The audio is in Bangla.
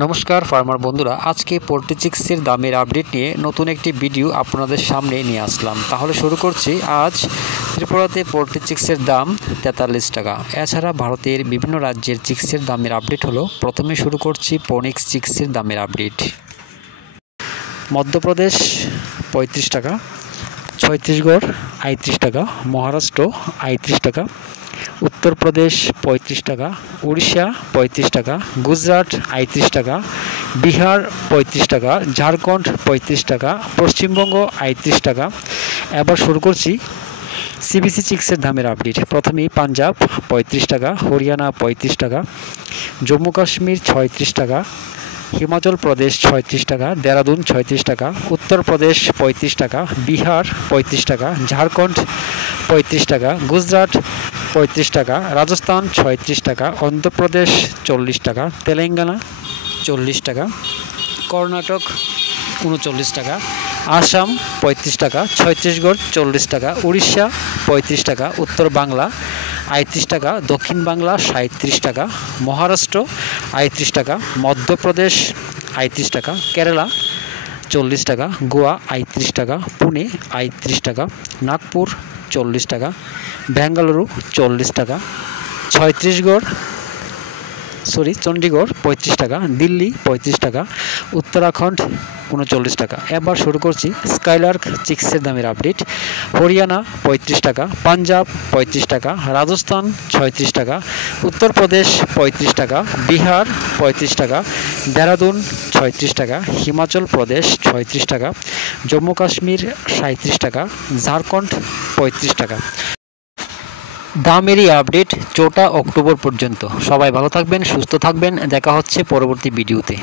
নমস্কার ফার্মার বন্ধুরা, আজকে পোল্ট্রি চিক্সের দামের আপডেট নিয়ে নতুন একটি ভিডিও আপনাদের সামনে নিয়ে আসলাম। তাহলে শুরু করছি। আজ ত্রিপুরাতে পোল্ট্রি চিক্সের দাম 43 টাকা। এছাড়া ভারতের বিভিন্ন রাজ্যের চিক্সের দামের আপডেট হলো। প্রথমে শুরু করছি ফোনিক্স চিক্সের দামের আপডেট। মধ্যপ্রদেশ 35 টাকা, ছত্তিশগড় 38 টাকা, মহারাষ্ট্র 38 টাকা, উত্তরপ্রদেশ 35 টাকা, উড়িষ্যা 35 টাকা, গুজরাট 38 টাকা, বিহার 35 টাকা, ঝাড়খণ্ড 35 টাকা, পশ্চিমবঙ্গ 38 টাকা। এবার শুরু করছি সিবিসি চিক্সের দামের আপডেট। প্রথমেই পাঞ্জাব 35 টাকা, হরিয়ানা 35 টাকা, জম্মু কাশ্মীর 36 টাকা, হিমাচল প্রদেশ 36 টাকা, দেরাদুন 36 টাকা, উত্তরপ্রদেশ 35 টাকা, বিহার 35 টাকা, ঝাড়খণ্ড 35 টাকা, গুজরাট 35 টাকা, রাজস্থান 36 টাকা, অন্ধ্রপ্রদেশ 40 টাকা, তেলেঙ্গানা 40 টাকা, কর্ণাটক 39 টাকা, আসাম 35 টাকা, ছত্তিশগড় 40 টাকা, উড়িষ্যা 35 টাকা, উত্তর বাংলা 38 টাকা, দক্ষিণ বাংলা 37 টাকা, মহারাষ্ট্র 38 টাকা, মধ্যপ্রদেশ 38 টাকা, কেরালা 40 টাকা, গোয়া 38 টাকা, পুনে 38 টাকা, নাগপুর 40 টাকা, বেঙ্গালুরু 40 টাকা, চণ্ডীগড় 35 টাকা, দিল্লি 35 টাকা, উত্তরাখণ্ড 39 টাকা। এবার শুরু করছি স্কাইলার্ক চিক্সের দামের আপডেট। হরিয়ানা 35 টাকা, পাঞ্জাব 35 টাকা, রাজস্থান 36 টাকা, উত্তরপ্রদেশ 35 টাকা, বিহার 35 টাকা, দেরাদুন 36 টাকা, হিমাচল প্রদেশ 36 টাকা, জম্মু কাশ্মীর 37 টাকা, ঝাড়খণ্ড 35 টাকা। দামেরই আপডেট 4 অক্টোবর পর্যন্ত। সবাই ভালো থাকবেন, সুস্থ থাকবেন। দেখা হচ্ছে পরবর্তী ভিডিওতে।